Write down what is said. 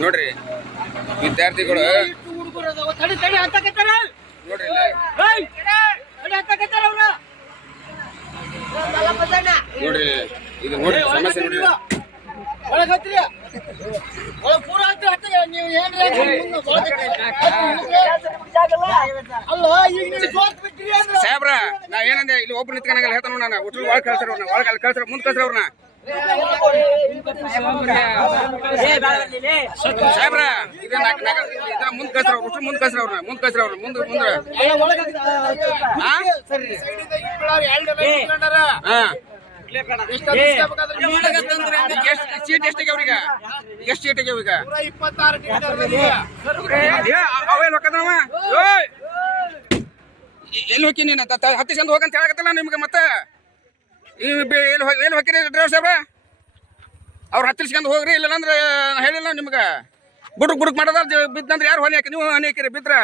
ನೋಡ್ರಿ ವಿದ್ಯಾರ್ಥಿಗಳು ನೋಡ್ರಿ ಇದು ನೋಡ್ರಿ ಸಮಸ್ಯೆ ನೋಡ್ರಿ ಒಳಗ್ ಪೂರ ಹತ್ರಿ ನೀವು ಏನ್ರಿ. ಅಲ್ಲ ಈಗ ನೀವು ಸೋತ್ ಬಿಟ್ರಿ ಅಂದ್ರೆ ಸಾಹೇಬ್ರ ನಾ ಏನಂದೆ ಇಲ್ಲಿ ಒಬ್ರು ನಿಂತ್ಕೊಂಡಂಗೆಲ್ಲ ಹೇಳ್ತಾನ ನಾನು. ಒಟ್ಟು ಒಳಗೆ ಕಳ್ಸ್ರ ಅವ್ರನ್ನ ಒಳಗೆ ಅಲ್ಲಿ ಕಳ್ಸ್ರ ಮುಂದೆ ಕಳ್ಸ್ರ ಅವ್ರನ್ನ. ಇದ್ರ ಮುಂದೆ ಮುಂದೆ ಎಷ್ಟಿಗೆ ಎಷ್ಟು ಈಗ ಎಲ್ಲಿ ಹೋಗಿ ನೀನು ಹತ್ತಿಸ್ಕೊಂಡು ಹೋಗಂತ ಹೇಳಕತ್ತಲ್ಲ ನಿಮ್ಗೆ ಮತ್ತೆ? ಏನು ಎಲ್ಲಿ ಹೋಗಿರಿ ಡ್ರೈವರ್ ಸಾಹೇಬ್ರ? ಅವ್ರು ಹತ್ತಿಸ್ಕೊಂಡು ಹೋಗ್ರಿ ಇಲ್ಲ ಅಂದ್ರೆ ಹೇಳಿಲ್ಲ ನಿಮ್ಗೆ. ಬುಡುಕ್ ಬುಡುಕ್ ಮಾಡೋದ ಬಿದ್ದಂದ್ರೆ ಯಾರು ಹೊನಿ ಹಾಕಿ ನೀವು ಹೊಣೆ ಹಾಕಿರಿ, ಬಿದ್ರ.